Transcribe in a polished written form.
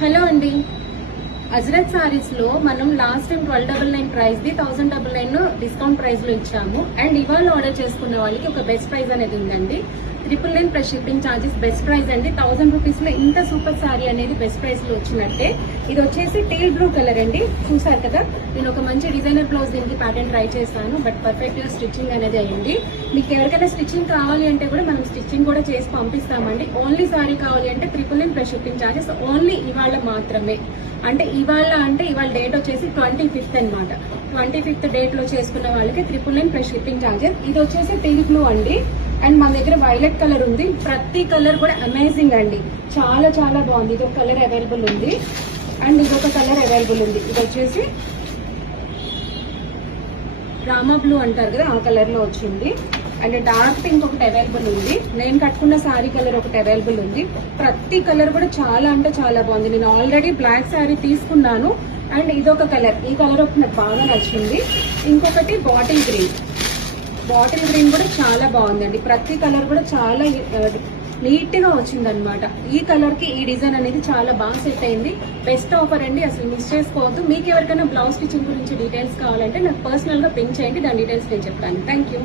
Hello అండి, అజ్రత్ సారీస్ లో మనం last time 1299 price the 1099 discount price లో ఇచ్చాము. అండ్ ఇవాళ ఆర్డర్ చేసుకున్న వాళ్ళకి ఒక బెస్ట్ ప్రైస్ అనేది ఉందండి. 999 plus shipping charges best price అండి. 1000 రూపీస్ లో ఇంత సూపర్ సారీ అనేది బెస్ట్ ప్రైస్ లో వచ్చినట్టే. ఇది వచ్చేసి టీల్ బ్లూ కలర్ అండి. చూసారు కదా, నేను ఒక మంచి డిజైనర్ బ్లౌజ్ దీనికి ప్యాటర్న్ ట్రై చేశాను. బట్ పర్ఫెక్ట్ గా స్టిచ్చింగ్ అనేది అయ్యింది. మీకు ఎవరికైనా స్టిచ్చింగ్ కావాలి అంటే కూడా మనం స్టిచ్చింగ్ కూడా చేసి పంపిస్తామండి. ఓన్లీ సారీ కావాలి అంటే 999 ప్లస్ షిప్పింగ్ ఛార్జెస్ ఓన్లీ ఇవాళ మాత్రమే. అంటే ఇవాళ డేట్ వచ్చేసి 25th అనమాట. 25th డేట్ లో చేసుకున్న వాళ్ళకి 999 ప్లస్ షిప్పింగ్ ఛార్జెస్. ఇది వచ్చేసి టీల్ బ్లూ అండి. అండ్ మన దగ్గర వైలెట్ కలర్ ఉంది. ప్రతి కలర్ కూడా అమేజింగ్ అండి, చాలా చాలా బాగుంది. ఇది ఒక కలర్ అవైలబుల్ ఉంది అండ్ ఇదొక కలర్ అవైలబుల్ ఉంది. ఇది వచ్చేసి రామా బ్లూ అంటారు కదా, ఆ కలర్ లో వచ్చింది. అండ్ డార్క్ పింక్ ఒకటి అవైలబుల్ ఉంది. నేను కట్టుకున్న శారీ కలర్ ఒకటి అవైలబుల్ ఉంది. ప్రతి కలర్ కూడా చాలా అంటే చాలా బాగుంది. నేను ఆల్రెడీ బ్లాక్ శారీ తీసుకున్నాను. అండ్ ఇదొక కలర్, ఈ కలర్ ఒకటి నాకు బాగా నచ్చింది. ఇంకొకటి బాటిల్ గ్రీన్ కూడా చాలా బాగుందండి. ప్రతి కలర్ కూడా చాలా నీట్ గా వచ్చింది అనమాట. ఈ కలర్ కి ఈ డిజైన్ అనేది చాలా బాగా సెట్ అయింది. బెస్ట్ ఆఫర్ అండి, అసలు మిస్ చేసుకోవద్దు. మీకు ఎవరికైనా బ్లౌజ్ స్టిచ్చింగ్ గురించి డీటెయిల్స్ కావాలంటే నాకు పర్సనల్ గా పింక్ చేయండి, దాని డీటెయిల్స్ నేను చెప్తాను. Thank you.